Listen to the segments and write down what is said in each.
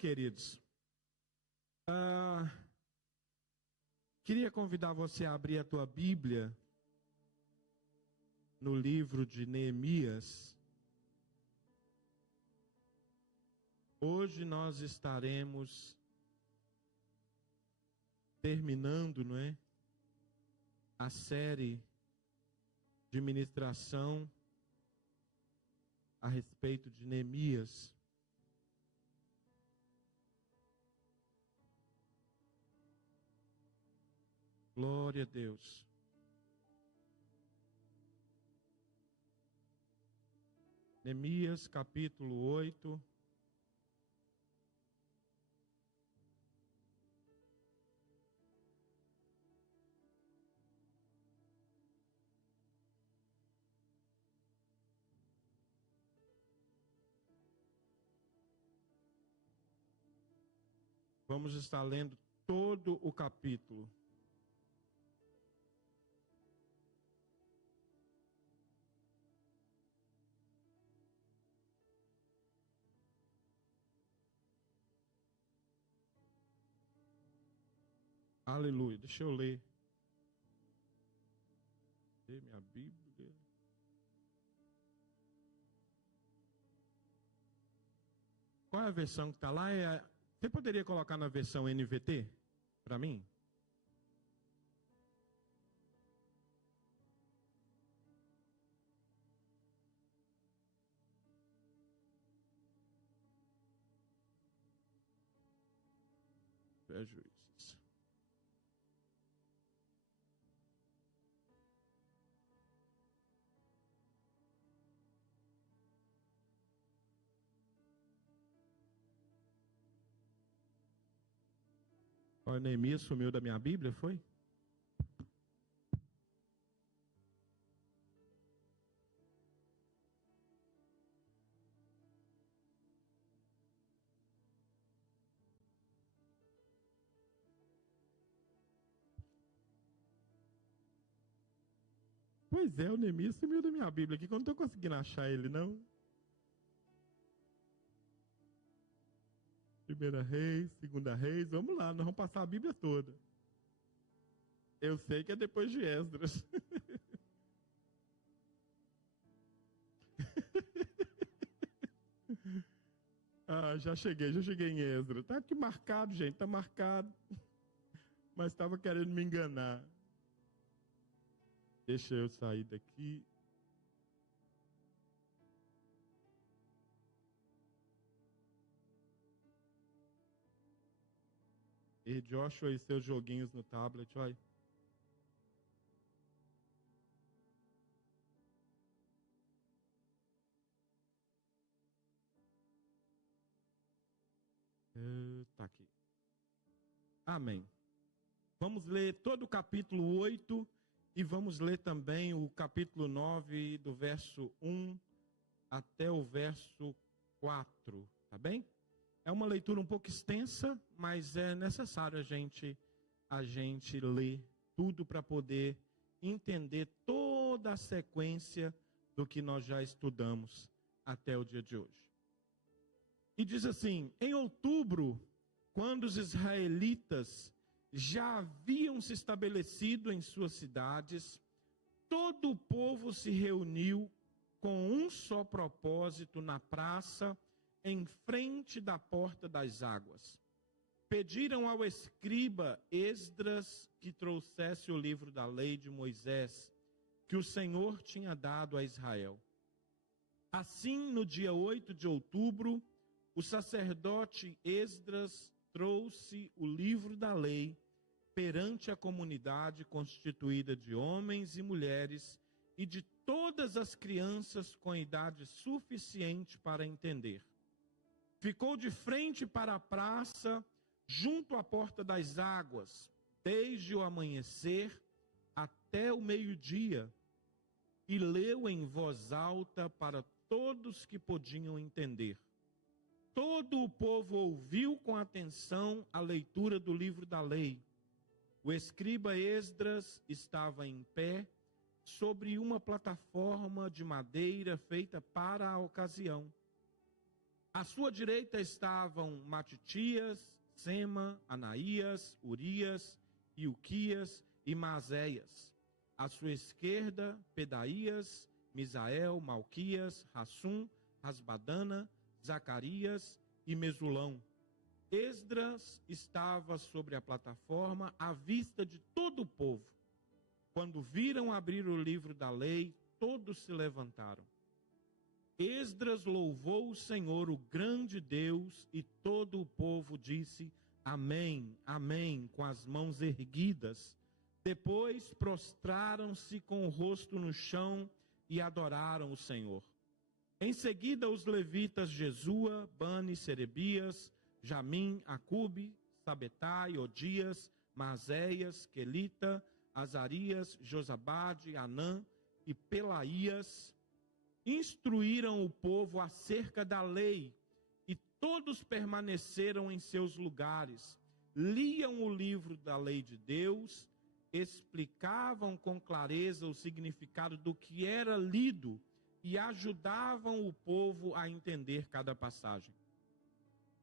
queridos? Queria convidar você a abrir a tua Bíblia no livro de Neemias. Hoje nós estaremos terminando, a série de ministração a respeito de Neemias. Glória a Deus. Neemias capítulo 8. Vamos estar lendo todo o capítulo. Aleluia. Deixa eu ler. Cadê minha Bíblia? Qual é a versão que está lá? Você poderia colocar na versão NVT para mim? Juízes. O Neemias sumiu da minha Bíblia, foi? Pois é, o Neemias sumiu da minha Bíblia aqui, que eu não estou conseguindo achar ele, não. 1 Reis, 2 Reis, vamos lá, nós vamos passar a Bíblia toda. Eu sei que é depois de Esdras. Já cheguei em Esdras. Tá aqui marcado, gente, tá marcado. Mas estava querendo me enganar. Deixa eu sair daqui. E Joshua e seus joguinhos no tablet, olha. Tá aqui. Amém. Vamos ler todo o capítulo 8 e vamos ler também o capítulo 9, do verso 1 até o verso 4, tá bem? É uma leitura um pouco extensa, mas é necessário a gente ler tudo para poder entender toda a sequência do que nós já estudamos até o dia de hoje. E diz assim: em outubro, quando os israelitas já haviam se estabelecido em suas cidades, todo o povo se reuniu com um só propósito na praça, em frente da porta das águas. Pediram ao escriba Esdras que trouxesse o livro da lei de Moisés, que o Senhor tinha dado a Israel. Assim, no dia 8 de outubro, o sacerdote Esdras trouxe o livro da lei perante a comunidade constituída de homens e mulheres e de todas as crianças com idade suficiente para entender. Ficou de frente para a praça, junto à porta das águas, desde o amanhecer até o meio-dia, e leu em voz alta para todos que podiam entender. Todo o povo ouviu com atenção a leitura do livro da lei. O escriba Esdras estava em pé sobre uma plataforma de madeira feita para a ocasião. À sua direita estavam Matitias, Sema, Anaías, Urias, Ilquias e Maazéias. À sua esquerda, Pedaías, Misael, Malquias, Hassum, Rasbadana, Zacarias e Mesulão. Esdras estava sobre a plataforma à vista de todo o povo. Quando viram abrir o livro da lei, todos se levantaram. Esdras louvou o Senhor, o grande Deus, e todo o povo disse amém, amém, com as mãos erguidas. Depois prostraram-se com o rosto no chão e adoraram o Senhor. Em seguida, os levitas Jesua, Bani, Serebias, Jamim, Acube, Sabetai, Odias, Maazéias, Quelita, Azarias, Josabade, Anã e Pelaías instruíram o povo acerca da lei, e todos permaneceram em seus lugares, liam o livro da lei de Deus, explicavam com clareza o significado do que era lido e ajudavam o povo a entender cada passagem.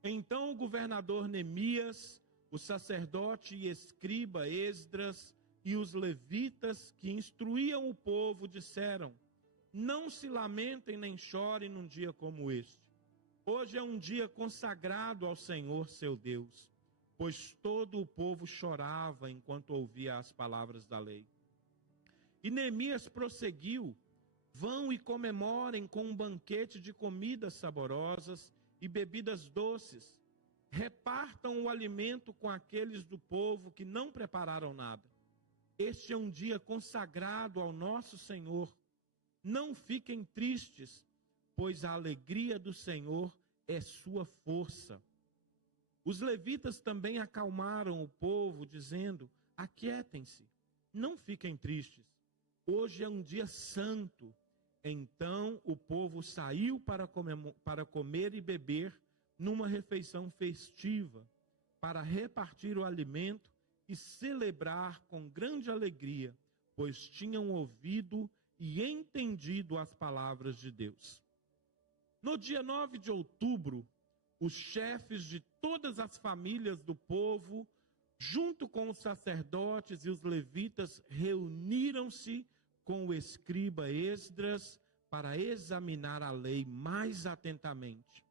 Então o governador Neemias, o sacerdote e escriba Esdras e os levitas que instruíam o povo disseram: não se lamentem nem chorem num dia como este. Hoje é um dia consagrado ao Senhor seu Deus, pois todo o povo chorava enquanto ouvia as palavras da lei. E Neemias prosseguiu: vão e comemorem com um banquete de comidas saborosas e bebidas doces. Repartam o alimento com aqueles do povo que não prepararam nada. Este é um dia consagrado ao nosso Senhor. Não fiquem tristes, pois a alegria do Senhor é sua força. Os levitas também acalmaram o povo, dizendo: aquietem-se, não fiquem tristes. Hoje é um dia santo. Então o povo saiu para comer e beber numa refeição festiva, para repartir o alimento e celebrar com grande alegria, pois tinham ouvido e entendido as palavras de Deus. No dia 9 de outubro, os chefes de todas as famílias do povo, junto com os sacerdotes e os levitas, reuniram-se com o escriba Esdras para examinar a lei mais atentamente.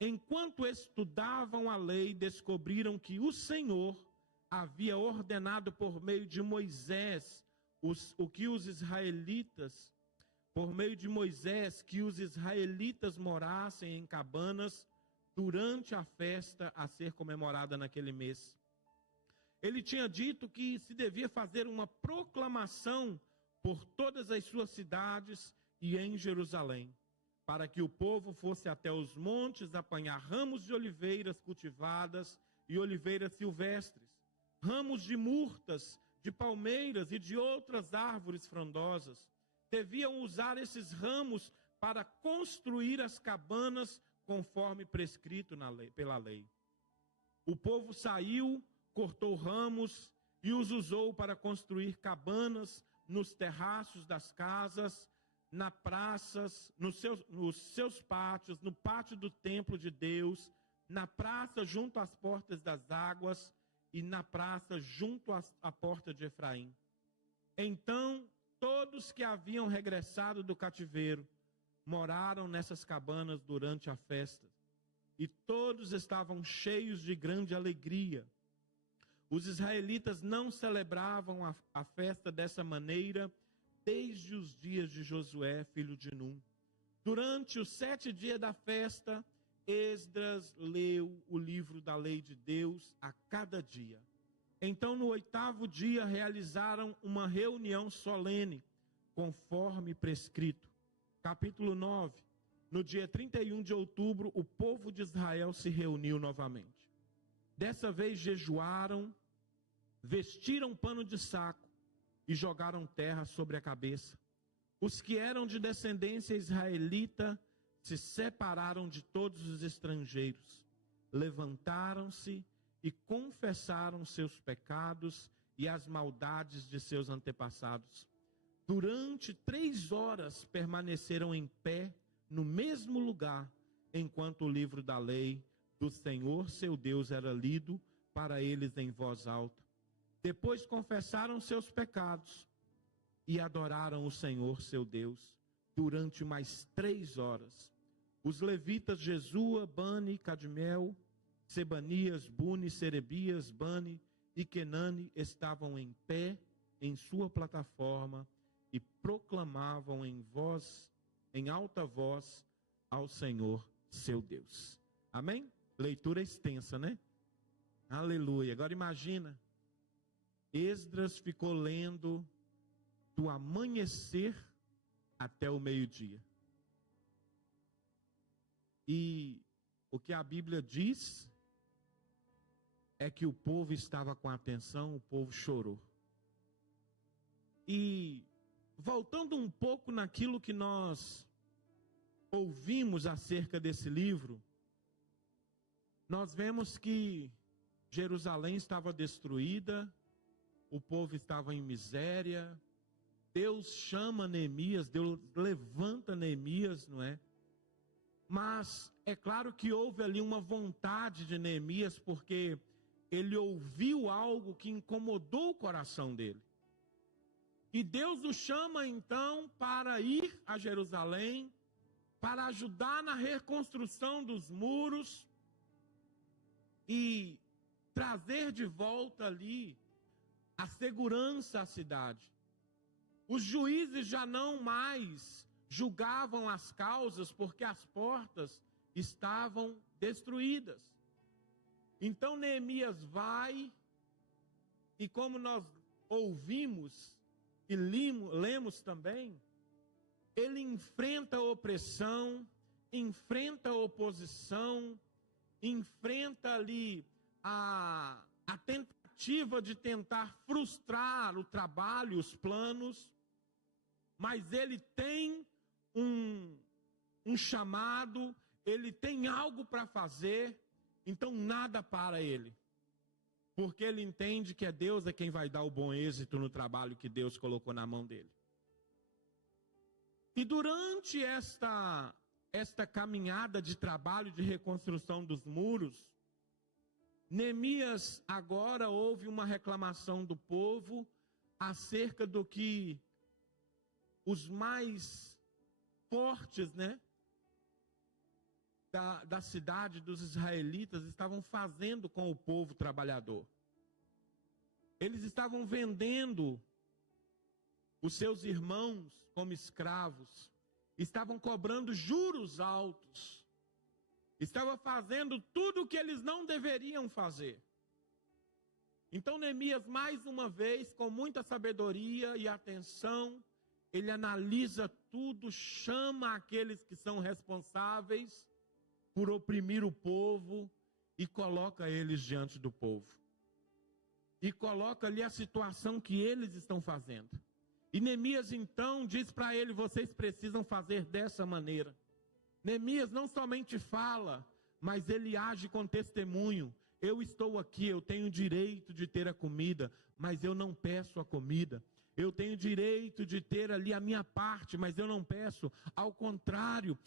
Enquanto estudavam a lei, descobriram que o Senhor havia ordenado por meio de Moisés que os israelitas morassem em cabanas durante a festa a ser comemorada naquele mês. Ele tinha dito que se devia fazer uma proclamação por todas as suas cidades e em Jerusalém, para que o povo fosse até os montes apanhar ramos de oliveiras cultivadas e oliveiras silvestres, ramos de murtas, de palmeiras e de outras árvores frondosas. Deviam usar esses ramos para construir as cabanas conforme prescrito pela lei. O povo saiu, cortou ramos e os usou para construir cabanas nos terraços das casas, nas praças, nos seus pátios, no pátio do templo de Deus, na praça junto às portas das águas e na praça junto à porta de Efraim. Então, todos que haviam regressado do cativeiro moraram nessas cabanas durante a festa, e todos estavam cheios de grande alegria. Os israelitas não celebravam a festa dessa maneira desde os dias de Josué, filho de Num. Durante os 7 dias da festa, Esdras leu o livro da lei de Deus a cada dia. Então, no 8º dia, realizaram uma reunião solene, conforme prescrito. Capítulo 9. No dia 31 de outubro, o povo de Israel se reuniu novamente. Dessa vez jejuaram, vestiram pano de saco e jogaram terra sobre a cabeça. Os que eram de descendência israelita se separaram de todos os estrangeiros, levantaram-se e confessaram seus pecados e as maldades de seus antepassados. Durante 3 horas permaneceram em pé no mesmo lugar, enquanto o livro da lei do Senhor seu Deus era lido para eles em voz alta. Depois confessaram seus pecados e adoraram o Senhor seu Deus durante mais 3 horas. Os levitas Jesua, Bani, Cadmiel, Sebanias, Buni, Serebias, Bani e Kenani estavam em pé em sua plataforma e proclamavam em alta voz ao Senhor seu Deus. Amém? Leitura extensa, né? Aleluia. Agora imagina, Esdras ficou lendo do amanhecer até o meio-dia. E o que a Bíblia diz é que o povo estava com atenção, o povo chorou. E voltando um pouco naquilo que nós ouvimos acerca desse livro, nós vemos que Jerusalém estava destruída, o povo estava em miséria. Deus chama Neemias, Deus levanta Neemias, não é? Mas é claro que houve ali uma vontade de Neemias, porque ele ouviu algo que incomodou o coração dele. E Deus o chama então para ir a Jerusalém, para ajudar na reconstrução dos muros e trazer de volta ali a segurança à cidade. Os juízes já não mais julgavam as causas porque as portas estavam destruídas. Então Neemias vai, e como nós ouvimos e lemos também, ele enfrenta a opressão, enfrenta a oposição, enfrenta ali a tentativa de tentar frustrar o trabalho, os planos, mas ele tem um chamado, ele tem algo para fazer, então nada para ele, porque ele entende que é Deus quem vai dar o bom êxito no trabalho que Deus colocou na mão dele. E durante esta caminhada de trabalho de reconstrução dos muros, Neemias agora ouve uma reclamação do povo acerca do que os mais fortes, né, da cidade dos israelitas estavam fazendo com o povo trabalhador. Eles estavam vendendo os seus irmãos como escravos, estavam cobrando juros altos, estavam fazendo tudo o que eles não deveriam fazer. Então Neemias, mais uma vez, com muita sabedoria e atenção, ele analisa tudo, chama aqueles que são responsáveis por oprimir o povo e coloca eles diante do povo. E coloca ali a situação que eles estão fazendo. E Neemias então diz para ele: vocês precisam fazer dessa maneira. Neemias não somente fala, mas ele age com testemunho. Eu estou aqui, eu tenho direito de ter a comida, mas eu não peço a comida. Eu tenho direito de ter ali a minha parte, mas eu não peço. Ao contrário,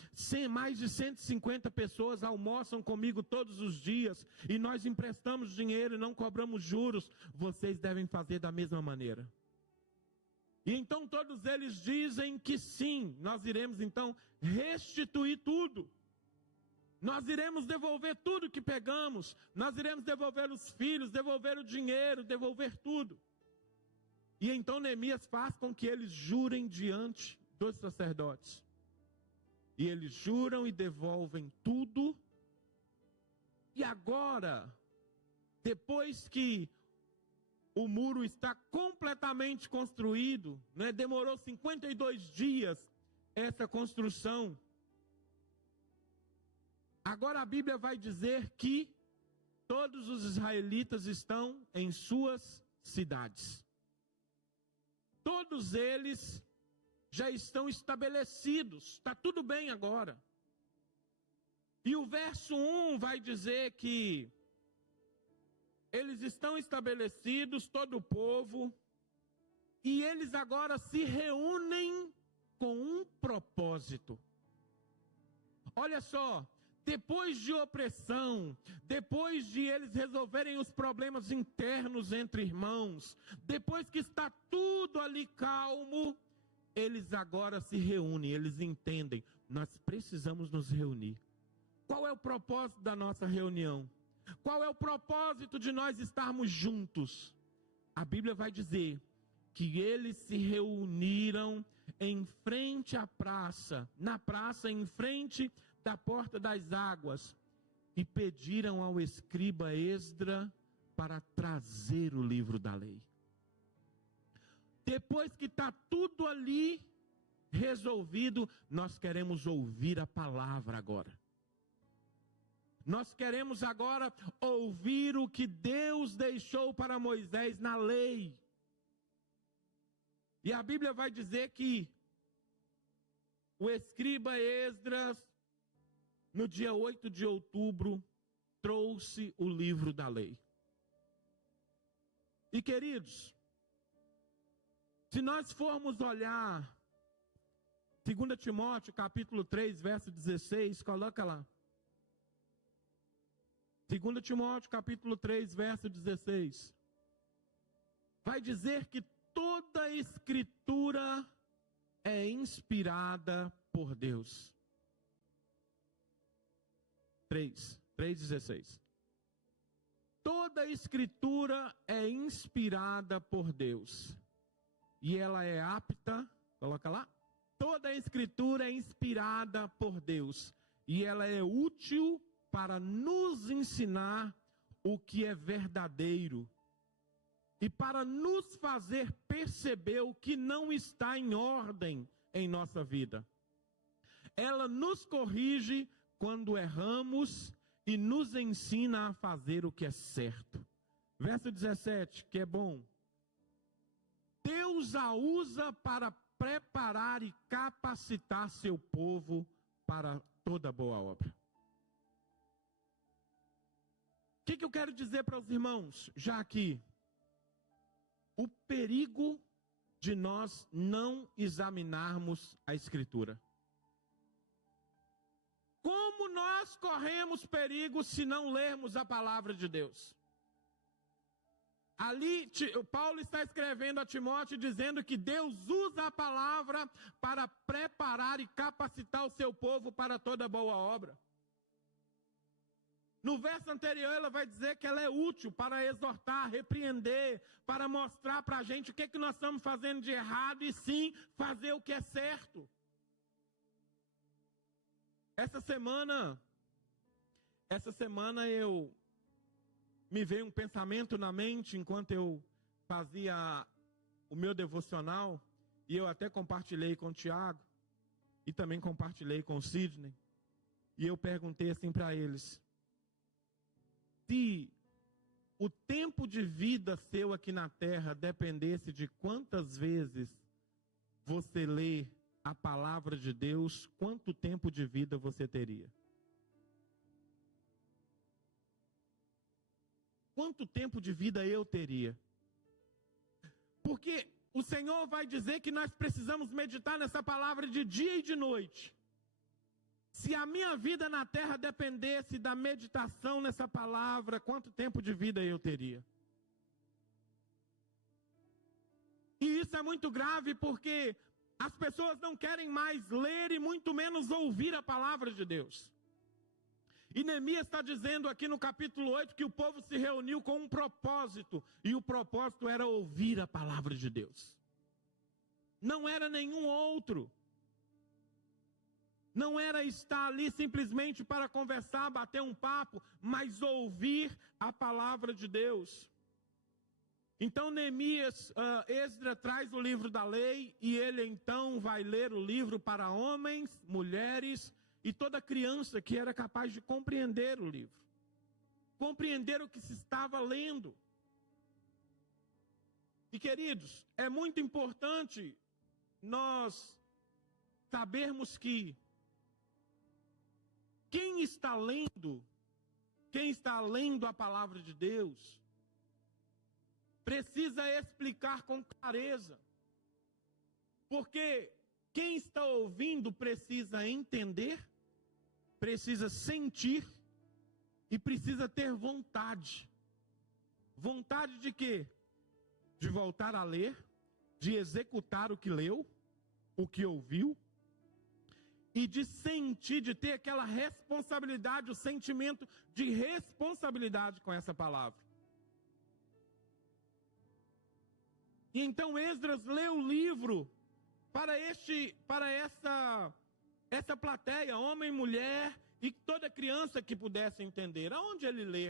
mais de 150 pessoas almoçam comigo todos os dias, e nós emprestamos dinheiro e não cobramos juros. Vocês devem fazer da mesma maneira. E então todos eles dizem que sim, nós iremos então restituir tudo. Nós iremos devolver tudo que pegamos, nós iremos devolver os filhos, devolver o dinheiro, devolver tudo. E então Neemias faz com que eles jurem diante dos sacerdotes. E eles juram e devolvem tudo. E agora, depois que o muro está completamente construído, né? Demorou 52 dias essa construção. Agora a Bíblia vai dizer que todos os israelitas estão em suas cidades. Todos eles já estão estabelecidos, está tudo bem agora. E o verso 1 vai dizer que eles estão estabelecidos, todo o povo, e eles agora se reúnem com um propósito. Olha só, depois de opressão, depois de eles resolverem os problemas internos entre irmãos, depois que está tudo ali calmo, eles agora se reúnem, eles entendem, nós precisamos nos reunir. Qual é o propósito da nossa reunião? Qual é o propósito de nós estarmos juntos? A Bíblia vai dizer que eles se reuniram em frente à praça, na praça em frente da porta das águas, e pediram ao escriba Esdra para trazer o livro da lei. Depois que está tudo ali resolvido, nós queremos ouvir a palavra agora. Nós queremos agora ouvir o que Deus deixou para Moisés na lei. E a Bíblia vai dizer que o escriba Esdras, no dia 8 de outubro, trouxe o livro da lei. E queridos, se nós formos olhar 2 Timóteo capítulo 3, verso 16, coloca lá. 2 Timóteo capítulo 3, verso 16. Vai dizer que toda a escritura é inspirada por Deus. 3:16. Toda a escritura é inspirada por Deus. E ela é apta, coloca lá. Toda a escritura é inspirada por Deus. E ela é útil para nos ensinar o que é verdadeiro. E para nos fazer perceber o que não está em ordem em nossa vida. Ela nos corrige quando erramos e nos ensina a fazer o que é certo. Verso 17, que é bom. Deus a usa para preparar e capacitar seu povo para toda boa obra. O que eu quero dizer para os irmãos, já aqui? O perigo de nós não examinarmos a Escritura. Como nós corremos perigo se não lermos a palavra de Deus? Ali, Paulo está escrevendo a Timóteo dizendo que Deus usa a palavra para preparar e capacitar o seu povo para toda boa obra. No verso anterior, ela vai dizer que ela é útil para exortar, repreender, para mostrar para a gente o que nós estamos fazendo de errado e sim fazer o que é certo. Essa semana me veio um pensamento na mente enquanto eu fazia o meu devocional, e eu até compartilhei com o Tiago, e também compartilhei com o Sidney, e eu perguntei assim para eles: se o tempo de vida seu aqui na terra dependesse de quantas vezes você lê a palavra de Deus, quanto tempo de vida você teria? Quanto tempo de vida eu teria? Porque o Senhor vai dizer que nós precisamos meditar nessa palavra de dia e de noite. Se a minha vida na terra dependesse da meditação nessa palavra, quanto tempo de vida eu teria? E isso é muito grave porque as pessoas não querem mais ler e muito menos ouvir a palavra de Deus. E Neemias está dizendo aqui no capítulo 8 que o povo se reuniu com um propósito, e o propósito era ouvir a palavra de Deus. Não era nenhum outro. Não era estar ali simplesmente para conversar, bater um papo, mas ouvir a palavra de Deus. Então Esdra traz o livro da lei, e ele então vai ler o livro para homens, mulheres e toda criança que era capaz de compreender o livro. Compreender o que se estava lendo. E queridos, é muito importante nós sabermos que quem está lendo a palavra de Deus, precisa explicar com clareza. Porque quem está ouvindo precisa entender, precisa sentir e precisa ter vontade. Vontade de quê? De voltar a ler, de executar o que leu, o que ouviu, e de sentir, de ter aquela responsabilidade, o sentimento de responsabilidade com essa palavra. E então Esdras lê o livro para essa plateia, homem e mulher, e toda criança que pudesse entender. Aonde ele lê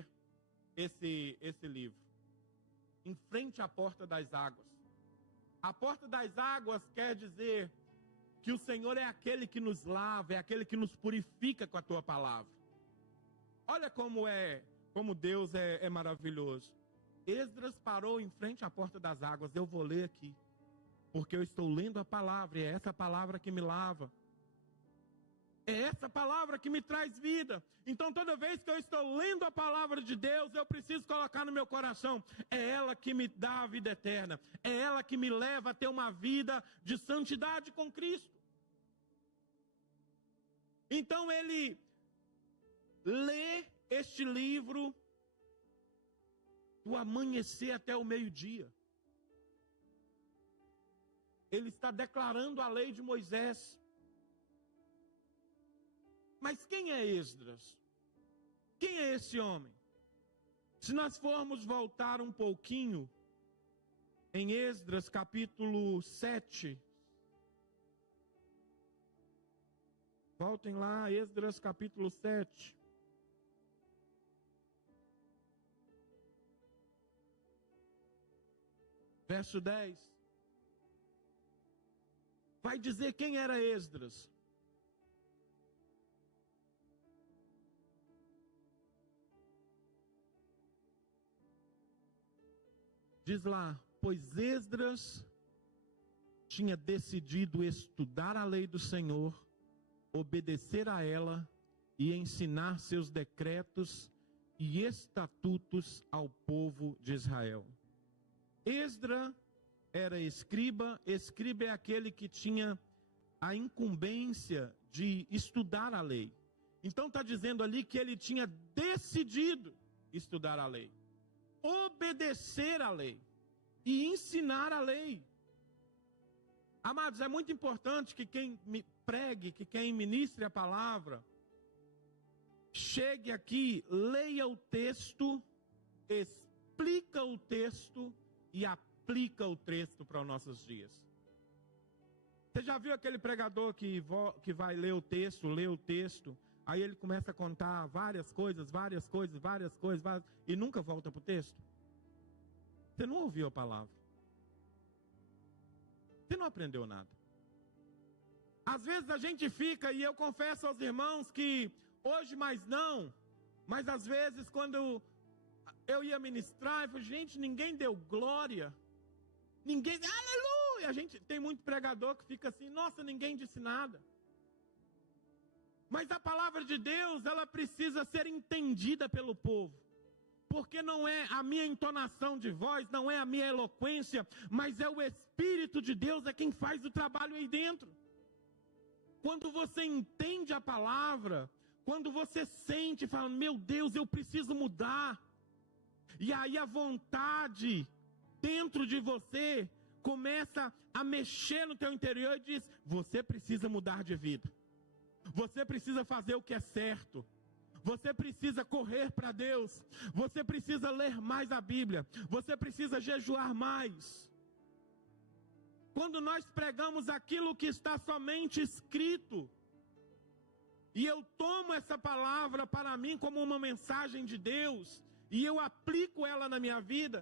esse livro? Em frente à porta das águas. A porta das águas quer dizer que o Senhor é aquele que nos lava, é aquele que nos purifica com a tua palavra. Olha como Deus é maravilhoso. Esdras parou em frente à porta das águas. Eu vou ler aqui, porque eu estou lendo a palavra, e é essa palavra que me lava. É essa palavra que me traz vida. Então toda vez que eu estou lendo a palavra de Deus, eu preciso colocar no meu coração: é ela que me dá a vida eterna. É ela que me leva a ter uma vida de santidade com Cristo. Então ele lê este livro do amanhecer até o meio-dia. Ele está declarando a lei de Moisés. Mas quem é Esdras? Quem é esse homem? Se nós formos voltar um pouquinho em Esdras capítulo 7. Voltem lá, Esdras capítulo 7. Verso 10. Vai dizer quem era Esdras. Diz lá: pois Esdras tinha decidido estudar a lei do Senhor, obedecer a ela e ensinar seus decretos e estatutos ao povo de Israel. Esdras era escriba. Escriba é aquele que tinha a incumbência de estudar a lei. Então está dizendo ali que ele tinha decidido estudar a lei, obedecer a lei e ensinar a lei. Amados, é muito importante que quem me pregue, que quem ministre a palavra, chegue aqui, leia o texto, explica o texto e aplica o texto para os nossos dias. Você já viu aquele pregador que vai ler o texto, aí ele começa a contar várias coisas, e nunca volta para o texto? Você não ouviu a palavra. Você não aprendeu nada. Às vezes a gente fica, e eu confesso aos irmãos que hoje mais não, mas às vezes quando eu ia ministrar, eu falei: gente, ninguém deu glória, ninguém, aleluia. A gente tem muito pregador que fica assim: nossa, ninguém disse nada. Mas a palavra de Deus, ela precisa ser entendida pelo povo. Porque não é a minha entonação de voz, não é a minha eloquência, mas é o Espírito de Deus, é quem faz o trabalho aí dentro. Quando você entende a palavra, quando você sente e fala: meu Deus, eu preciso mudar. E aí a vontade dentro de você começa a mexer no teu interior e diz: você precisa mudar de vida. Você precisa fazer o que é certo. Você precisa correr para Deus. Você precisa ler mais a Bíblia. Você precisa jejuar mais. Quando nós pregamos aquilo que está somente escrito, e eu tomo essa palavra para mim como uma mensagem de Deus, e eu aplico ela na minha vida,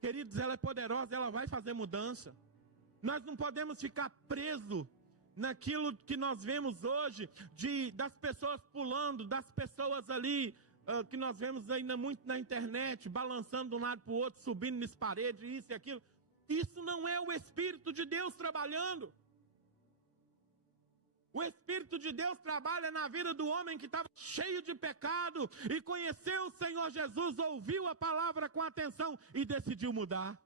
queridos, ela é poderosa, ela vai fazer mudança. Nós não podemos ficar presos naquilo que nós vemos hoje, das pessoas pulando, das pessoas ali, que nós vemos ainda muito na internet, balançando de um lado para o outro, subindo nas paredes, isso e aquilo. Isso não é o Espírito de Deus trabalhando. O Espírito de Deus trabalha na vida do homem que estava cheio de pecado e conheceu o Senhor Jesus, ouviu a palavra com atenção e decidiu mudar.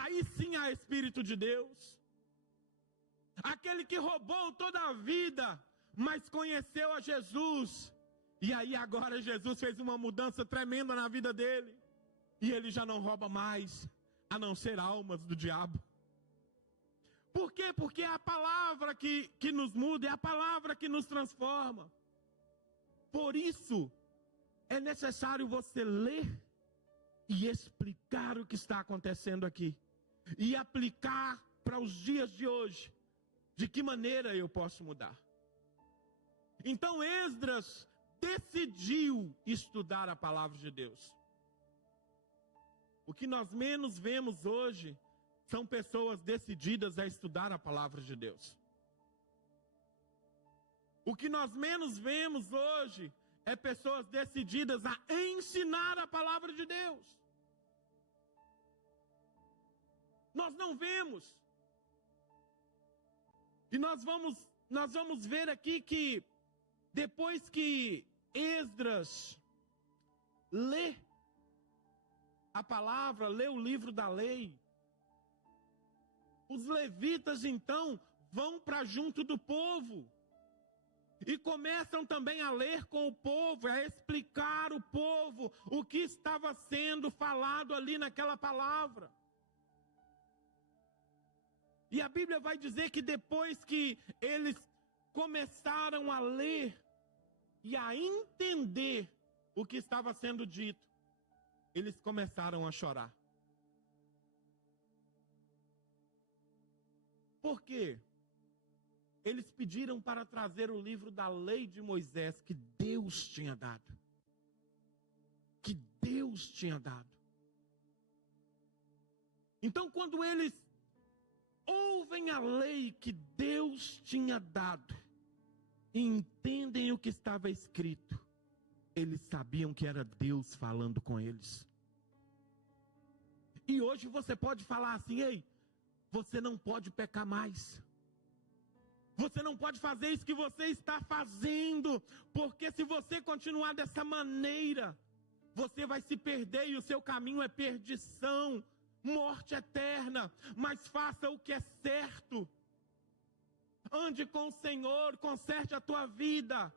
Aí sim há Espírito de Deus. Aquele que roubou toda a vida mas conheceu a Jesus. E aí agora Jesus fez uma mudança tremenda na vida dele. E ele já não rouba mais, a não ser almas do diabo. Por quê? Porque é a palavra que nos muda, é a palavra que nos transforma. Por isso, é necessário você ler e explicar o que está acontecendo aqui. E aplicar para os dias de hoje. De que maneira eu posso mudar? Então Esdras decidiu estudar a palavra de Deus. O que nós menos vemos hoje são pessoas decididas a estudar a palavra de Deus. O que nós menos vemos hoje é pessoas decididas a ensinar a palavra de Deus. Nós não vemos. E nós vamos ver aqui que depois que Esdras lê a palavra, lê o livro da lei, os levitas então vão para junto do povo e começam também a ler com o povo, a explicar ao povo o que estava sendo falado ali naquela palavra. E a Bíblia vai dizer que depois que eles começaram a ler e a entender o que estava sendo dito, eles começaram a chorar. Por quê? Eles pediram para trazer o livro da lei de Moisés que Deus tinha dado. Que Deus tinha dado. Então, quando eles ouvem a lei que Deus tinha dado e entendem o que estava escrito, eles sabiam que era Deus falando com eles. E hoje você pode falar assim: ei, você não pode pecar mais. Você não pode fazer isso que você está fazendo, porque se você continuar dessa maneira, você vai se perder e o seu caminho é perdição, morte eterna. Mas faça o que é certo. Ande com o Senhor, conserte a tua vida.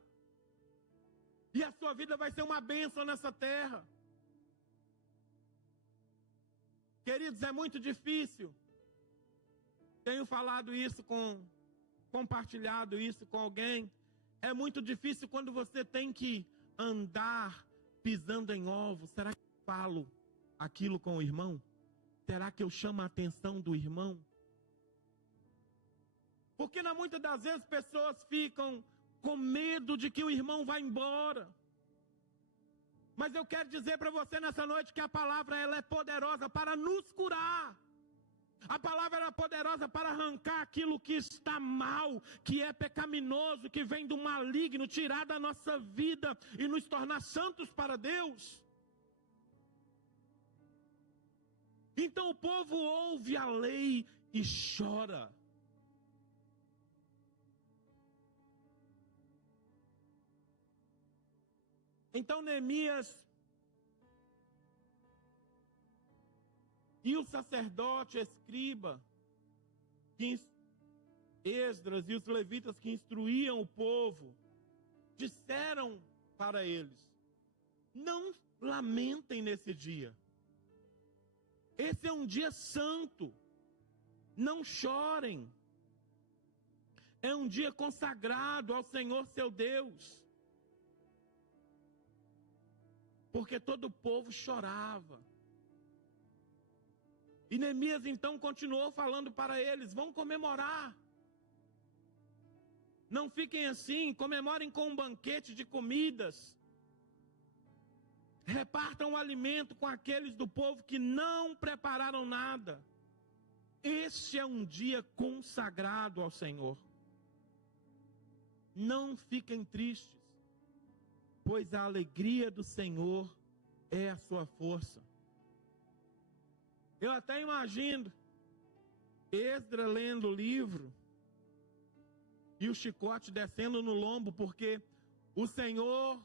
E a sua vida vai ser uma bênção nessa terra. Queridos, é muito difícil. Tenho falado isso compartilhado isso com alguém. É muito difícil quando você tem que andar pisando em ovos. Será que eu falo aquilo com o irmão? Será que eu chamo a atenção do irmão? Porque muitas das vezes pessoas ficam com medo de que o irmão vá embora. Mas eu quero dizer para você nessa noite que a palavra ela é poderosa para nos curar. A palavra era poderosa para arrancar aquilo que está mal, que é pecaminoso, que vem do maligno, tirar da nossa vida e nos tornar santos para Deus. Então o povo ouve a lei e chora. Então Neemias e o sacerdote, escriba, Esdras e os levitas que instruíam o povo, disseram para eles: não lamentem nesse dia. Esse é um dia santo. Não chorem. É um dia consagrado ao Senhor seu Deus. Porque todo o povo chorava. E Neemias então continuou falando para eles: vão comemorar. Não fiquem assim, comemorem com um banquete de comidas. Repartam o alimento com aqueles do povo que não prepararam nada. Este é um dia consagrado ao Senhor. Não fiquem tristes, pois a alegria do Senhor é a sua força. Eu até imagino Esdras lendo o livro e o chicote descendo no lombo, porque o Senhor,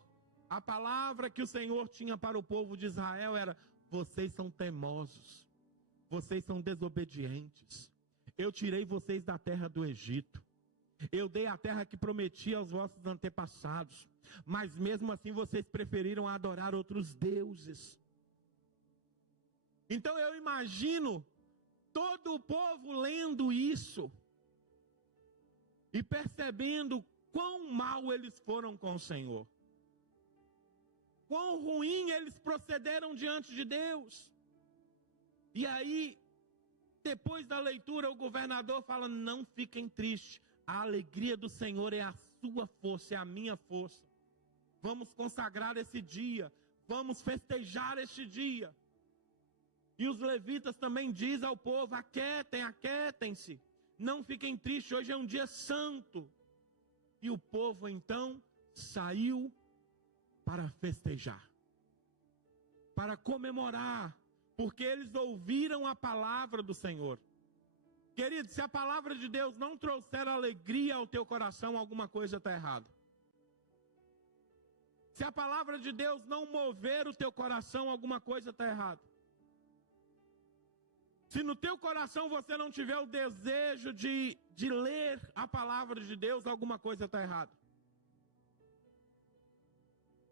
a palavra que o Senhor tinha para o povo de Israel era: vocês são teimosos, vocês são desobedientes. Eu tirei vocês da terra do Egito. Eu dei a terra que prometi aos vossos antepassados, mas mesmo assim vocês preferiram adorar outros deuses. Então eu imagino todo o povo lendo isso e percebendo quão mal eles foram com o Senhor. Quão ruim eles procederam diante de Deus. E aí, depois da leitura, o governador fala: não fiquem tristes. A alegria do Senhor é a sua força, é a minha força. Vamos consagrar esse dia. Vamos festejar este dia. E os levitas também dizem ao povo: aquietem-se. Não fiquem tristes, hoje é um dia santo. E o povo então saiu para festejar, para comemorar, porque eles ouviram a palavra do Senhor. Querido, se a palavra de Deus não trouxer alegria ao teu coração, alguma coisa está errada. Se a palavra de Deus não mover o teu coração, alguma coisa está errada. Se no teu coração você não tiver o desejo de ler a palavra de Deus, alguma coisa está errada.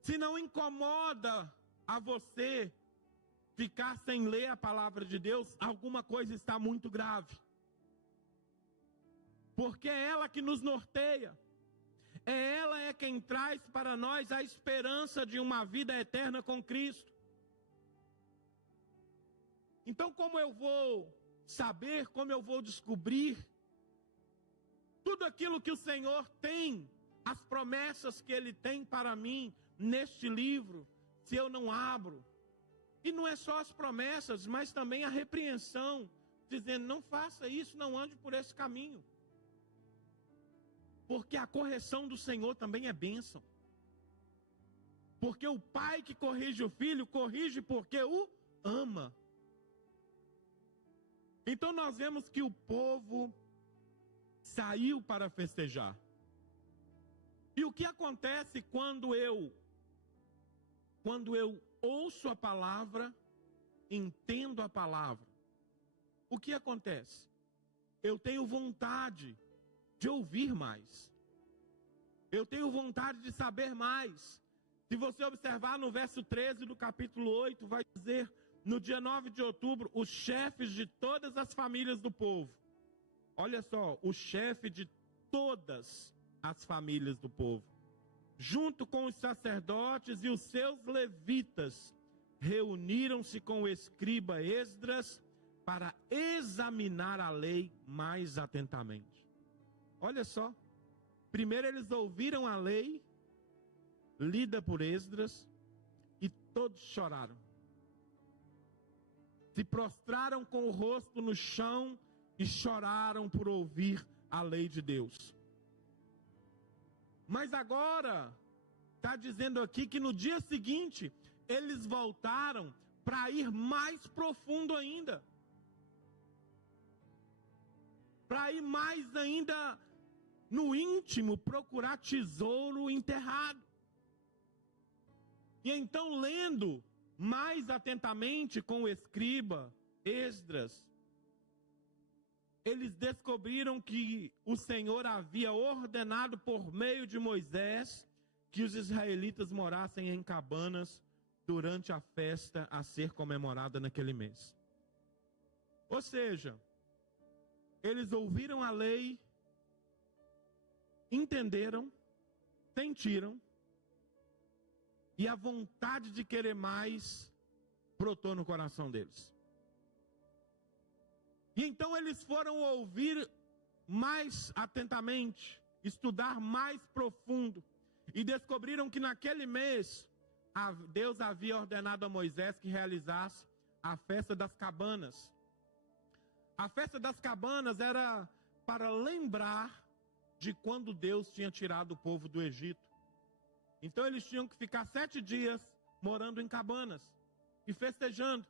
Se não incomoda a você ficar sem ler a palavra de Deus, alguma coisa está muito grave. Porque é ela que nos norteia. Ela é quem traz para nós a esperança de uma vida eterna com Cristo. Então, como eu vou saber, como eu vou descobrir tudo aquilo que o Senhor tem, as promessas que Ele tem para mim neste livro, se eu não abro? E não é só as promessas, mas também a repreensão, dizendo: não faça isso, não ande por esse caminho. Porque a correção do Senhor também é bênção. Porque o pai que corrige o filho, corrige porque o ama. Então nós vemos que o povo saiu para festejar. E o que acontece quando eu ouço a palavra, entendo a palavra? O que acontece? Eu tenho vontade de ouvir mais. Eu tenho vontade de saber mais. Se você observar no verso 13 do capítulo 8, vai dizer: no dia 9 de outubro, os chefes de todas as famílias do povo. Olha só, o chefe de todas as famílias do povo, junto com os sacerdotes e os seus levitas, reuniram-se com o escriba Esdras para examinar a lei mais atentamente. Olha só, primeiro eles ouviram a lei lida por Esdras e todos choraram. Se prostraram com o rosto no chão e choraram por ouvir a lei de Deus. Mas agora, está dizendo aqui que no dia seguinte, eles voltaram para ir mais profundo ainda. Para ir mais ainda no íntimo, procurar tesouro enterrado. E então, lendo mais atentamente com o escriba Esdras, eles descobriram que o Senhor havia ordenado por meio de Moisés que os israelitas morassem em cabanas durante a festa a ser comemorada naquele mês. Ou seja, eles ouviram a lei, entenderam, sentiram, e a vontade de querer mais brotou no coração deles. E então eles foram ouvir mais atentamente, estudar mais profundo, e descobriram que naquele mês, Deus havia ordenado a Moisés que realizasse a festa das cabanas. A festa das cabanas era para lembrar de quando Deus tinha tirado o povo do Egito. Então eles tinham que ficar 7 dias morando em cabanas e festejando.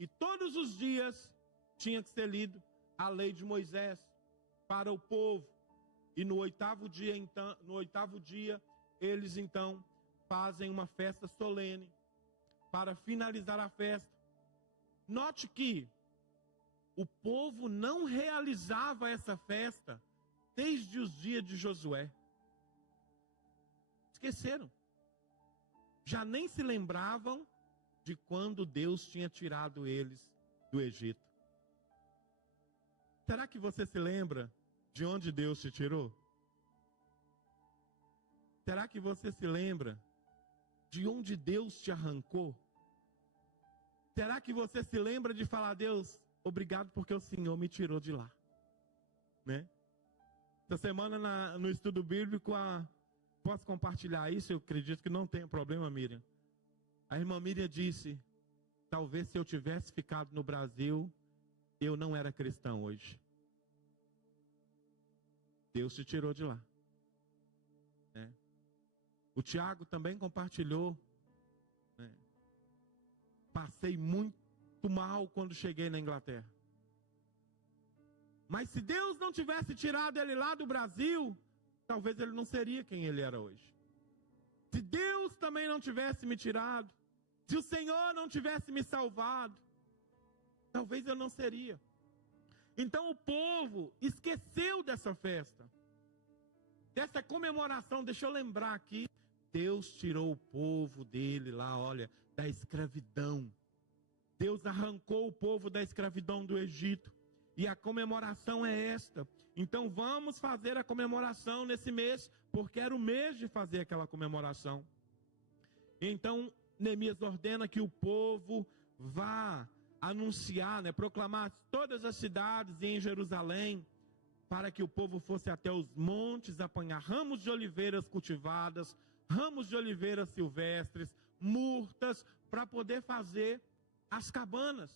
E todos os dias tinha que ser lido a lei de Moisés para o povo. E no oitavo dia, eles então fazem uma festa solene para finalizar a festa. Note que o povo não realizava essa festa desde os dias de Josué. Esqueceram. Já nem se lembravam de quando Deus tinha tirado eles do Egito. Será que você se lembra de onde Deus te tirou? Será que você se lembra de onde Deus te arrancou? Será que você se lembra de falar: Deus, obrigado porque o Senhor me tirou de lá? Né? Essa semana no estudo bíblico, posso compartilhar isso? Eu acredito que não tem problema, Miriam. A irmã Miriam disse: talvez se eu tivesse ficado no Brasil, eu não era cristão hoje. Deus te tirou de lá. Né? O Tiago também compartilhou. Né? Passei muito mal quando cheguei na Inglaterra. Mas se Deus não tivesse tirado ele lá do Brasil, talvez ele não seria quem ele era hoje. Se Deus também não tivesse me tirado, se o Senhor não tivesse me salvado, talvez eu não seria. Então o povo esqueceu dessa festa, dessa comemoração. Deixa eu lembrar aqui, Deus tirou o povo dele lá, olha, da escravidão. Deus arrancou o povo da escravidão do Egito. E a comemoração é esta. Então vamos fazer a comemoração nesse mês, porque era o mês de fazer aquela comemoração. Então Neemias ordena que o povo vá anunciar, proclamar todas as cidades e em Jerusalém, para que o povo fosse até os montes apanhar ramos de oliveiras cultivadas, ramos de oliveiras silvestres, murtas, para poder fazer as cabanas.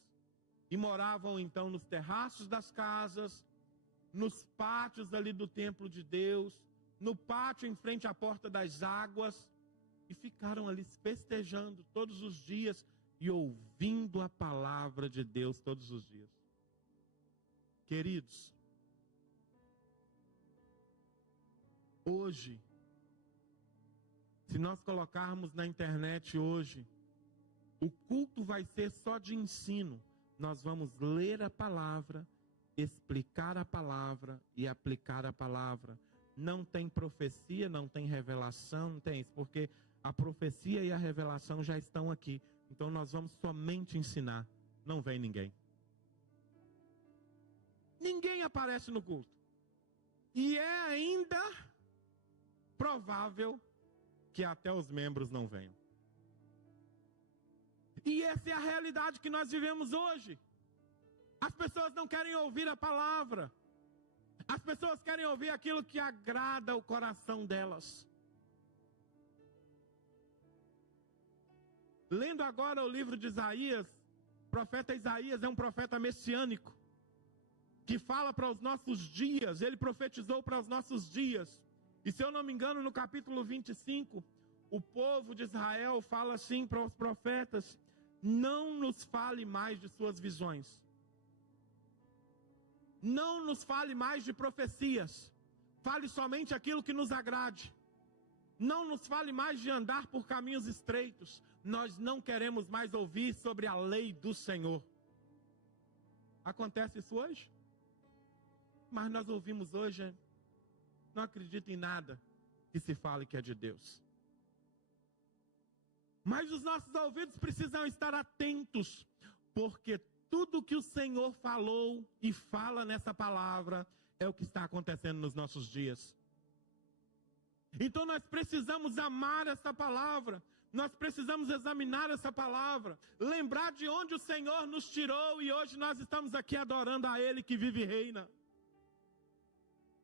E moravam então nos terraços das casas, nos pátios ali do templo de Deus, no pátio em frente à porta das águas, e ficaram ali festejando todos os dias e ouvindo a palavra de Deus todos os dias. Queridos, hoje, se nós colocarmos na internet hoje, o culto vai ser só de ensino. Nós vamos ler a palavra, explicar a palavra e aplicar a palavra. Não tem profecia, não tem revelação, não tem isso, porque a profecia e a revelação já estão aqui. Então nós vamos somente ensinar. Não vem ninguém. Ninguém aparece no culto. E é ainda provável que até os membros não venham. E essa é a realidade que nós vivemos hoje. As pessoas não querem ouvir a palavra. As pessoas querem ouvir aquilo que agrada o coração delas. Lendo agora o livro de Isaías, o profeta Isaías é um profeta messiânico, que fala para os nossos dias. Ele profetizou para os nossos dias. E se eu não me engano, no capítulo 25, o povo de Israel fala assim para os profetas: não nos fale mais de suas visões. Não nos fale mais de profecias. Fale somente aquilo que nos agrade. Não nos fale mais de andar por caminhos estreitos. Nós não queremos mais ouvir sobre a lei do Senhor. Acontece isso hoje? Mas nós ouvimos hoje, não acredito em nada que se fale que é de Deus. Mas os nossos ouvidos precisam estar atentos, porque tudo que o Senhor falou e fala nessa palavra é o que está acontecendo nos nossos dias. Então nós precisamos amar essa palavra, nós precisamos examinar essa palavra, lembrar de onde o Senhor nos tirou e hoje nós estamos aqui adorando a Ele que vive e reina.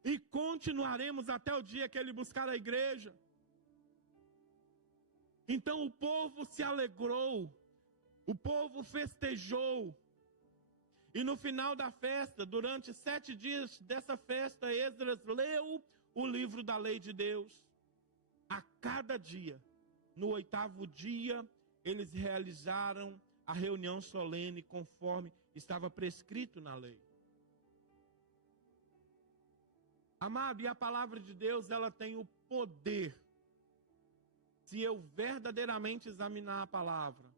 E continuaremos até o dia que Ele buscar a igreja. Então o povo se alegrou, o povo festejou. E no final da festa, durante 7 dias dessa festa, Esdras leu o livro da lei de Deus. A cada dia, no 8º dia, eles realizaram a reunião solene conforme estava prescrito na lei. Amado, e a palavra de Deus, ela tem o poder. Se eu verdadeiramente examinar a palavra,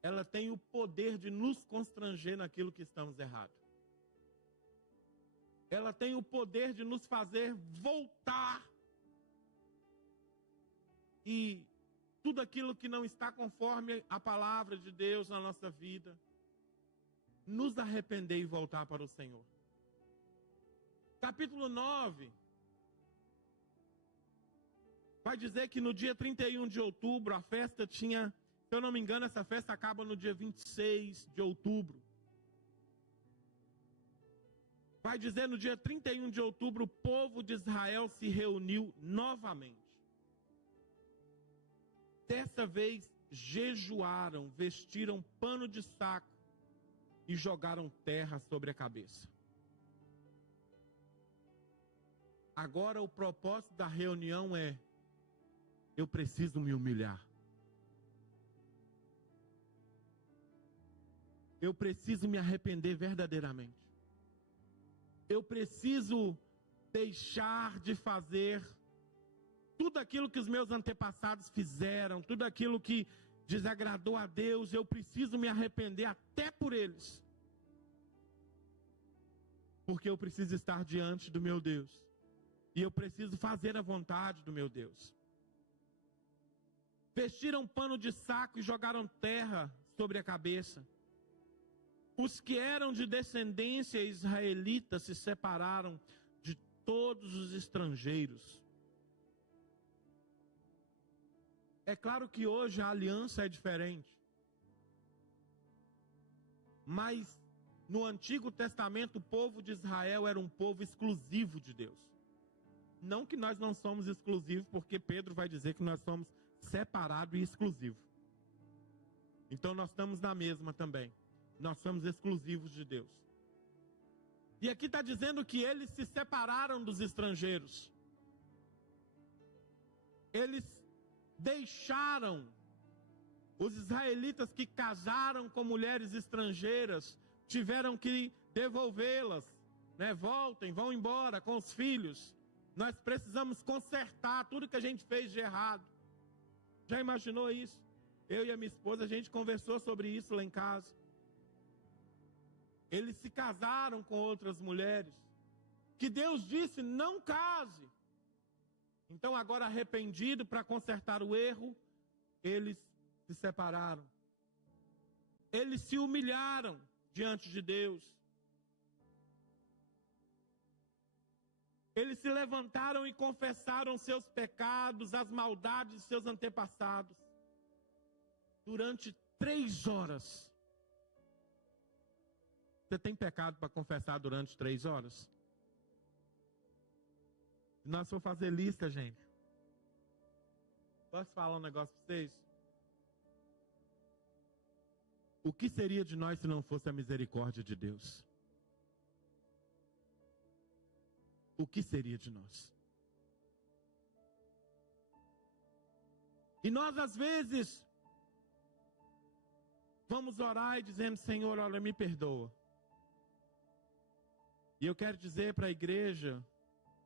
ela tem o poder de nos constranger naquilo que estamos errados. ela tem o poder de nos fazer voltar. E tudo aquilo que não está conforme a palavra de Deus na nossa vida, nos arrepender e voltar para o Senhor. Capítulo 9 vai dizer que no dia 31 de outubro, a festa tinha, se eu não me engano, essa festa acaba no dia 26 de outubro. Vai dizer no dia 31 de outubro, o povo de Israel se reuniu novamente. Dessa vez, jejuaram, vestiram pano de saco e jogaram terra sobre a cabeça. Agora o propósito da reunião é: eu preciso me humilhar. Eu preciso me arrepender verdadeiramente. Eu preciso deixar de fazer tudo aquilo que os meus antepassados fizeram, tudo aquilo que desagradou a Deus. Eu preciso me arrepender até por eles. Porque eu preciso estar diante do meu Deus. E eu preciso fazer a vontade do meu Deus. Vestiram pano de saco e jogaram terra sobre a cabeça. Os que eram de descendência israelita se separaram de todos os estrangeiros. É claro que hoje a aliança é diferente. Mas no Antigo Testamento o povo de Israel era um povo exclusivo de Deus. Não que nós não somos exclusivos, porque Pedro vai dizer que nós somos separados e exclusivos. Então nós estamos na mesma também. Nós somos exclusivos de Deus. E aqui está dizendo que eles se separaram dos estrangeiros. Eles deixaram os israelitas que casaram com mulheres estrangeiras, tiveram que devolvê-las, né? Voltem, vão embora com os filhos. Nós precisamos consertar tudo que a gente fez de errado. Já imaginou isso? Eu e a minha esposa, a gente conversou sobre isso lá em casa. Eles se casaram com outras mulheres, que Deus disse: não case. Então agora, arrependido, para consertar o erro, eles se separaram. Eles se humilharam diante de Deus. Eles se levantaram e confessaram seus pecados, as maldades de seus antepassados. Durante 3 horas. Você tem pecado para confessar durante 3 horas? Se nós for fazer lista, gente. Posso falar um negócio para vocês? O que seria de nós se não fosse a misericórdia de Deus? O que seria de nós? E nós, às vezes, vamos orar e dizendo: Senhor, olha, me perdoa. E eu quero dizer para a igreja,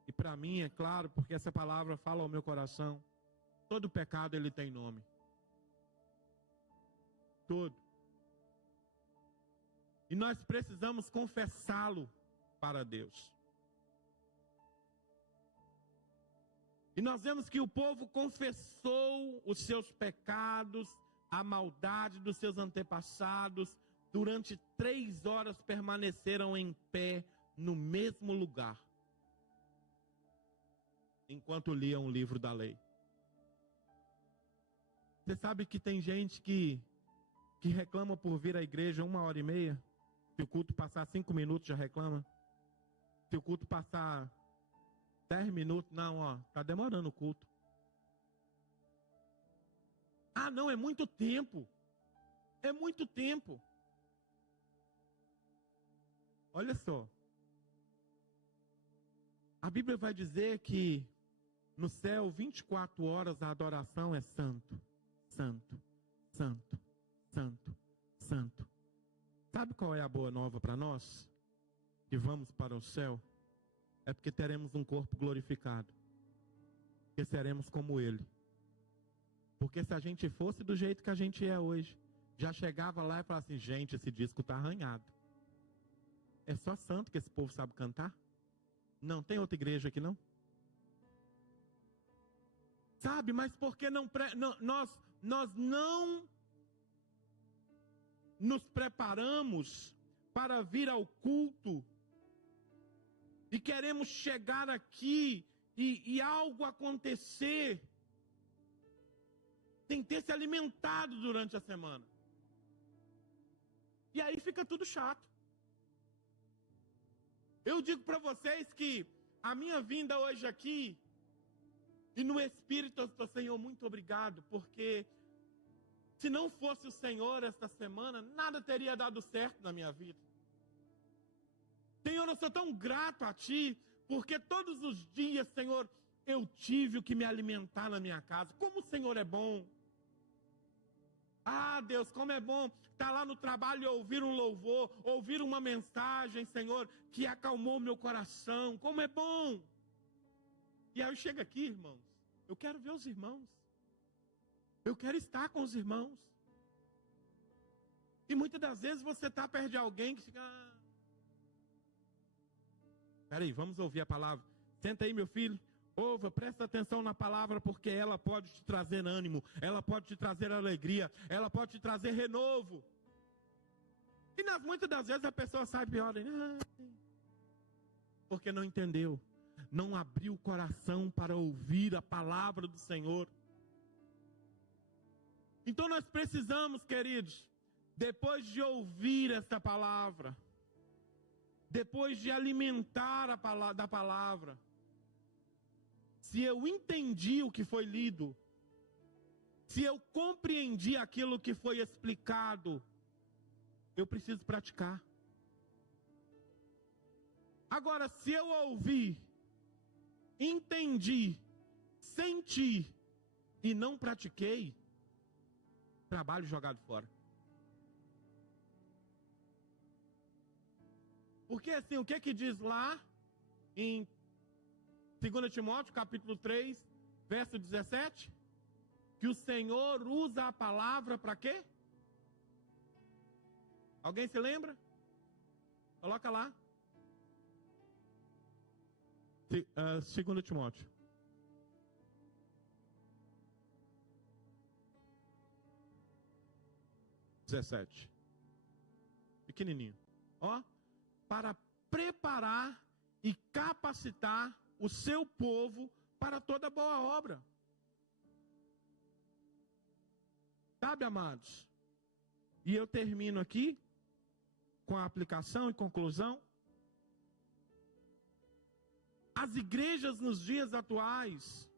e para mim, é claro, porque essa palavra fala ao meu coração: todo pecado ele tem nome. Todo. E nós precisamos confessá-lo para Deus. E nós vemos que o povo confessou os seus pecados, a maldade dos seus antepassados. Durante 3 horas permaneceram em pé no mesmo lugar, enquanto liam o livro da lei. Você sabe que tem gente que reclama por vir à igreja 1h30? Se o culto passar 5 minutos já reclama. Se o culto passar 10 minutos, não, tá demorando o culto. Ah, não, é muito tempo. É muito tempo. Olha só. A Bíblia vai dizer que no céu 24 horas a adoração é santo, santo, santo, santo, santo. Sabe qual é a boa nova para nós? Que vamos para o céu? É porque teremos um corpo glorificado. Porque seremos como Ele. Porque se a gente fosse do jeito que a gente é hoje, já chegava lá e falava assim: gente, esse disco está arranhado. É só santo que esse povo sabe cantar? Não, tem outra igreja aqui não? Sabe, mas por que nós não nos preparamos para vir ao culto e queremos chegar aqui e algo acontecer sem ter se alimentado durante a semana? E aí fica tudo chato. Eu digo para vocês que a minha vinda hoje aqui, e no Espírito eu estou, Senhor, muito obrigado, porque se não fosse o Senhor esta semana, nada teria dado certo na minha vida. Senhor, eu sou tão grato a Ti, porque todos os dias, Senhor, eu tive o que me alimentar na minha casa. Como o Senhor é bom. Ah, Deus, como é bom estar lá no trabalho e ouvir um louvor, ouvir uma mensagem, Senhor, que acalmou meu coração. Como é bom. E aí eu chego aqui, irmãos, eu quero ver os irmãos. Eu quero estar com os irmãos. E muitas das vezes você está perto de alguém que fica... Peraí, vamos ouvir a palavra. Senta aí, meu filho. Ouva, presta atenção na palavra, porque ela pode te trazer ânimo, ela pode te trazer alegria, ela pode te trazer renovo. E muitas das vezes a pessoa sai pior, porque não entendeu, não abriu o coração para ouvir a palavra do Senhor. Então nós precisamos, queridos, depois de ouvir esta palavra, depois de alimentar da palavra, se eu entendi o que foi lido, se eu compreendi aquilo que foi explicado, eu preciso praticar. Agora, se eu ouvi, entendi, senti e não pratiquei, trabalho jogado fora. Porque assim, o que diz lá em 2 Timóteo, capítulo 3, verso 17? Que o Senhor usa a palavra para quê? Alguém se lembra? Coloca lá. 2 Timóteo. Pequenininho. Ó, para preparar e capacitar o seu povo para toda boa obra. Sabe, amados? E eu termino aqui com a aplicação e conclusão. As igrejas nos dias atuais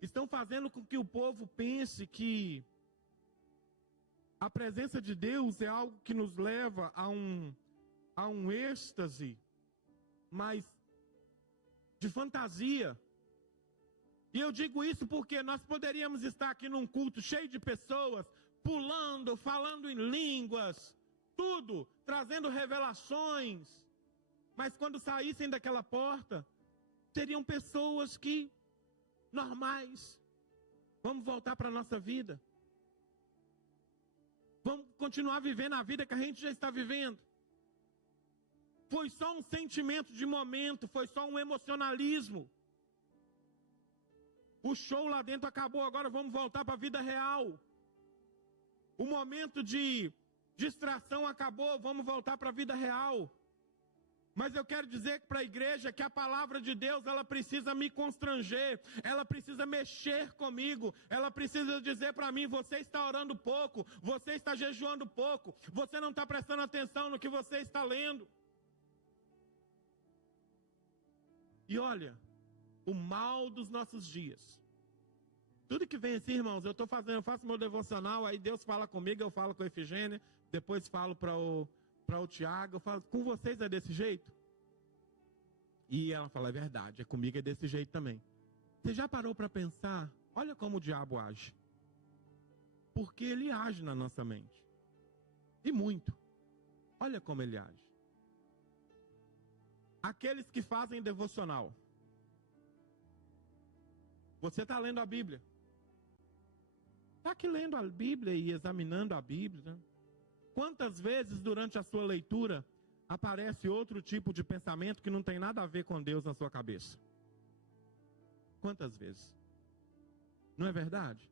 estão fazendo com que o povo pense que a presença de Deus é algo que nos leva a um êxtase, mas de fantasia. E eu digo isso porque nós poderíamos estar aqui num culto cheio de pessoas, pulando, falando em línguas, tudo, trazendo revelações, mas quando saíssem daquela porta, seriam pessoas que, normais, vamos voltar para a nossa vida, vamos continuar vivendo a vida que a gente já está vivendo. Foi só um sentimento de momento, foi só um emocionalismo. O show lá dentro acabou, agora vamos voltar para a vida real. O momento de distração acabou, vamos voltar para a vida real. Mas eu quero dizer para a igreja que a palavra de Deus, ela precisa me constranger, ela precisa mexer comigo, ela precisa dizer para mim: você está orando pouco, você está jejuando pouco, você não está prestando atenção no que você está lendo. E olha, o mal dos nossos dias, tudo que vem assim, irmãos, eu faço meu devocional, aí Deus fala comigo, eu falo com a Efigênia, depois falo para o Tiago, eu falo: com vocês é desse jeito? E ela fala: é verdade, comigo é desse jeito também. Você já parou para pensar? Olha como o diabo age. Porque ele age na nossa mente. E muito. Olha como ele age. Aqueles que fazem devocional. Você está lendo a Bíblia. Está aqui lendo a Bíblia e examinando a Bíblia, né? Quantas vezes durante a sua leitura aparece outro tipo de pensamento que não tem nada a ver com Deus na sua cabeça. Quantas vezes? Não é verdade?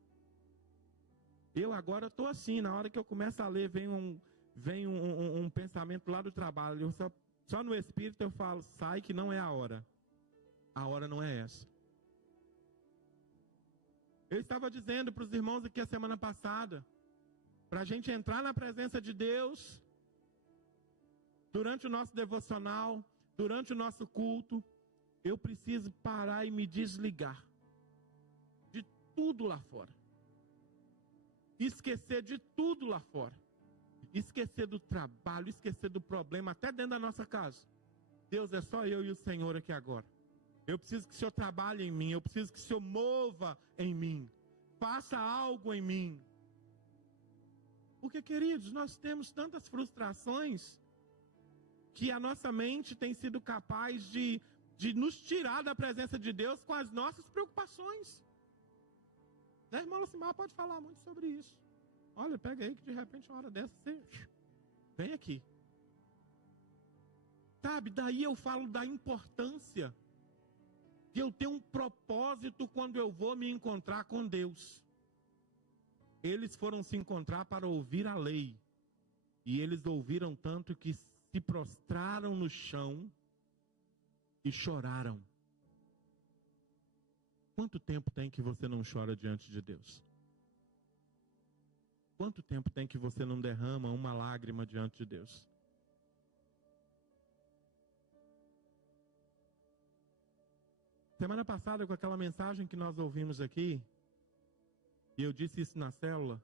Eu agora estou assim, na hora que eu começo a ler, vem um pensamento lá do trabalho. Eu só no espírito eu falo, sai que não é a hora. A hora não é essa. Eu estava dizendo para os irmãos aqui a semana passada, para a gente entrar na presença de Deus, durante o nosso devocional, durante o nosso culto, eu preciso parar e me desligar de tudo lá fora. Esquecer de tudo lá fora. Esquecer do trabalho, esquecer do problema, até dentro da nossa casa. Deus, é só eu e o Senhor aqui agora. Eu preciso que o Senhor trabalhe em mim, eu preciso que o Senhor mova em mim. Faça algo em mim. Porque, queridos, nós temos tantas frustrações que a nossa mente tem sido capaz de nos tirar da presença de Deus com as nossas preocupações. Né, irmão Lucimar pode falar muito sobre isso. Olha, pega aí que de repente uma hora dessa você vem aqui. Sabe, daí eu falo da importância de eu ter um propósito quando eu vou me encontrar com Deus. Eles foram se encontrar para ouvir a lei. E eles ouviram tanto que se prostraram no chão e choraram. Quanto tempo tem que você não chora diante de Deus? Quanto tempo tem que você não derrama uma lágrima diante de Deus? Semana passada, com aquela mensagem que nós ouvimos aqui, e eu disse isso na célula,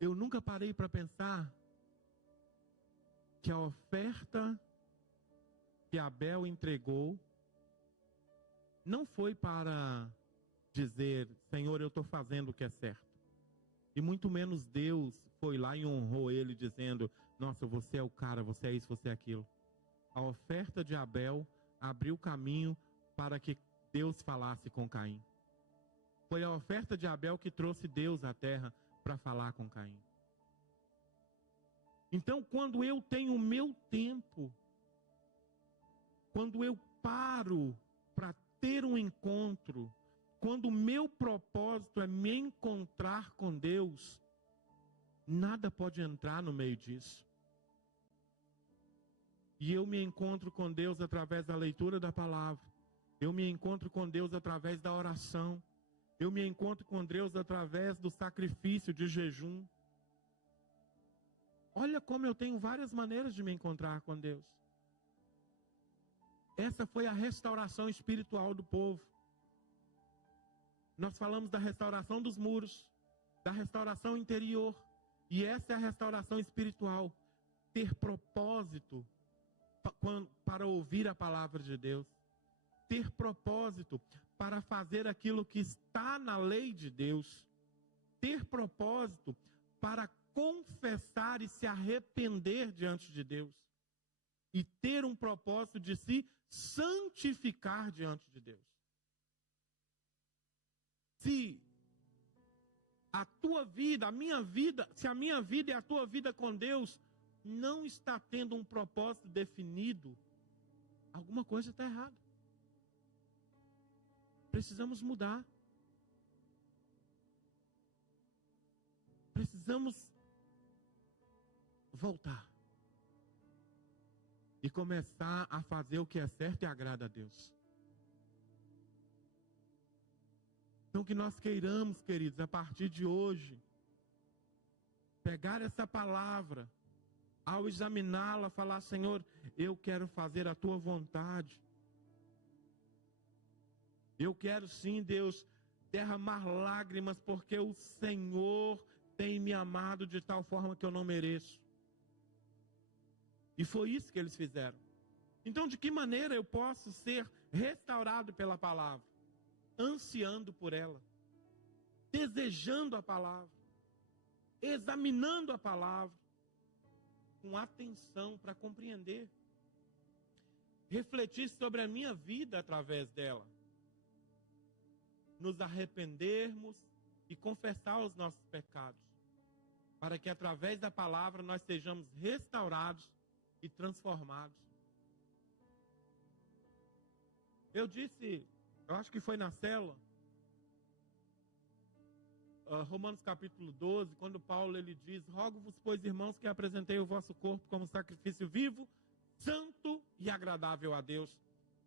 eu nunca parei para pensar que a oferta que Abel entregou não foi para dizer, Senhor, eu estou fazendo o que é certo. E muito menos Deus foi lá e honrou ele dizendo, nossa, você é o cara, você é isso, você é aquilo. A oferta de Abel abriu caminho para que Deus falasse com Caim. Foi a oferta de Abel que trouxe Deus à terra para falar com Caim. Então, quando eu tenho o meu tempo, quando eu paro para ter um encontro, quando o meu propósito é me encontrar com Deus, nada pode entrar no meio disso. E eu me encontro com Deus através da leitura da palavra. Eu me encontro com Deus através da oração. Eu me encontro com Deus através do sacrifício de jejum. Olha como eu tenho várias maneiras de me encontrar com Deus. Essa foi a restauração espiritual do povo. Nós falamos da restauração dos muros, da restauração interior. E essa é a restauração espiritual. Ter propósito para ouvir a palavra de Deus. Ter propósito para fazer aquilo que está na lei de Deus. Ter propósito para confessar e se arrepender diante de Deus. E ter um propósito de se santificar diante de Deus. Se a tua vida, a minha vida, se a minha vida e a tua vida com Deus não está tendo um propósito definido, alguma coisa está errada. Precisamos mudar. Precisamos voltar. E começar a fazer o que é certo e agrada a Deus. Então que nós queiramos, queridos, a partir de hoje, pegar essa palavra, ao examiná-la, falar, Senhor, eu quero fazer a tua vontade. Eu quero sim, Deus, derramar lágrimas, porque o Senhor tem me amado de tal forma que eu não mereço. E foi isso que eles fizeram. Então, de que maneira eu posso ser restaurado pela palavra? Ansiando por ela, desejando a palavra, examinando a palavra, com atenção para compreender, refletir sobre a minha vida através dela, nos arrependermos e confessar os nossos pecados, para que através da palavra nós sejamos restaurados e transformados. Eu disse, eu acho que foi na célula, Romanos capítulo 12, quando Paulo ele diz: rogo-vos, pois, irmãos, que apresentei o vosso corpo como sacrifício vivo, santo e agradável a Deus,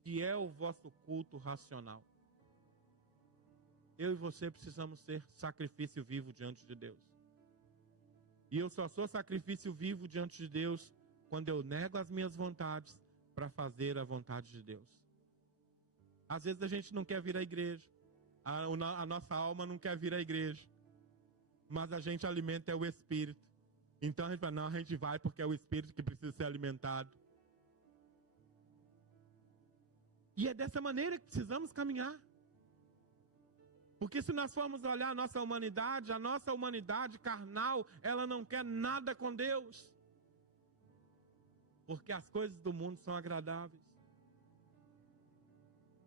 que é o vosso culto racional. Eu e você precisamos ser sacrifício vivo diante de Deus. E eu só sou sacrifício vivo diante de Deus quando eu nego as minhas vontades para fazer a vontade de Deus. Às vezes a gente não quer vir à igreja, a nossa alma não quer vir à igreja, mas a gente alimenta o Espírito. Então a gente fala, não, a gente vai porque é o Espírito que precisa ser alimentado. E é dessa maneira que precisamos caminhar. Porque se nós formos olhar a nossa humanidade carnal, ela não quer nada com Deus. Porque as coisas do mundo são agradáveis.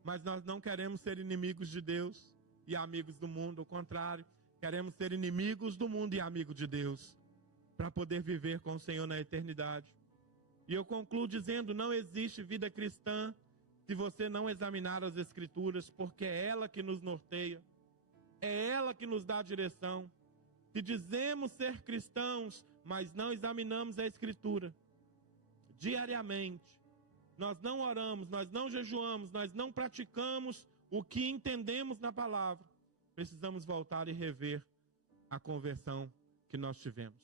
Mas nós não queremos ser inimigos de Deus e amigos do mundo, ao contrário, queremos ser inimigos do mundo e amigos de Deus, para poder viver com o Senhor na eternidade. E eu concluo dizendo, não existe vida cristã se você não examinar as Escrituras, porque é ela que nos norteia, é ela que nos dá a direção. Se dizemos ser cristãos, mas não examinamos a Escritura diariamente, nós não oramos, nós não jejuamos, nós não praticamos o que entendemos na palavra, precisamos voltar e rever a conversão que nós tivemos.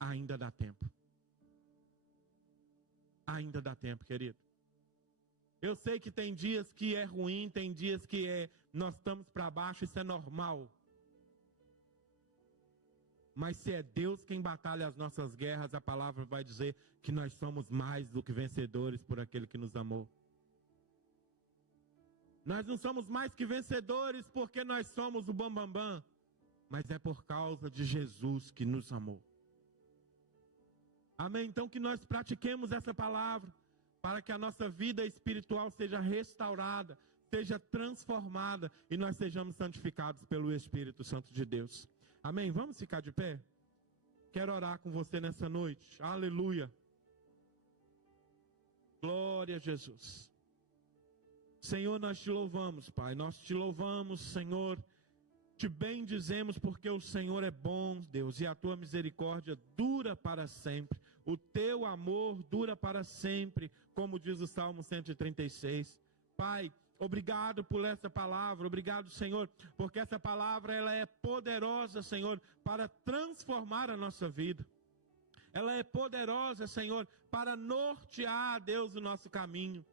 Ainda dá tempo. Ainda dá tempo, querido. Eu sei que tem dias que é ruim, tem dias que nós estamos para baixo, isso é normal. Mas se é Deus quem batalha as nossas guerras, a palavra vai dizer que nós somos mais do que vencedores por aquele que nos amou. Nós não somos mais que vencedores porque nós somos o bambambam, mas é por causa de Jesus que nos amou. Amém? Então que nós pratiquemos essa palavra, para que a nossa vida espiritual seja restaurada, seja transformada e nós sejamos santificados pelo Espírito Santo de Deus. Amém? Vamos ficar de pé? Quero orar com você nessa noite. Aleluia. Glória a Jesus. Senhor, nós te louvamos, Pai. Nós te louvamos, Senhor. Te bendizemos porque o Senhor é bom, Deus, e a tua misericórdia dura para sempre. O teu amor dura para sempre, como diz o Salmo 136. Pai, obrigado por essa palavra, obrigado, Senhor, porque essa palavra ela é poderosa, Senhor, para transformar a nossa vida. Ela é poderosa, Senhor, para nortear, Deus, o nosso caminho.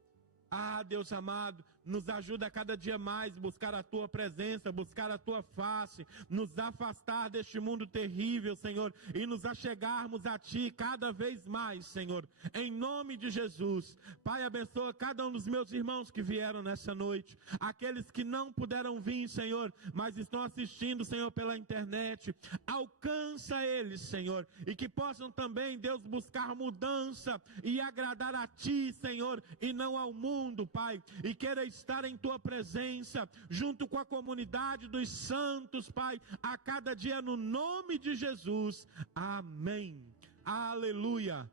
Ah, Deus amado, nos ajuda a cada dia mais buscar a tua presença, buscar a tua face, nos afastar deste mundo terrível, Senhor, e nos achegarmos a ti cada vez mais, Senhor, em nome de Jesus. Pai, abençoa cada um dos meus irmãos que vieram nessa noite, aqueles que não puderam vir, Senhor, mas estão assistindo, Senhor, pela internet. Alcança eles, Senhor, e que possam também, Deus, buscar mudança e agradar a ti, Senhor, e não ao mundo, Pai, e queira estar em tua presença, junto com a comunidade dos santos, Pai, a cada dia no nome de Jesus. Amém. Aleluia.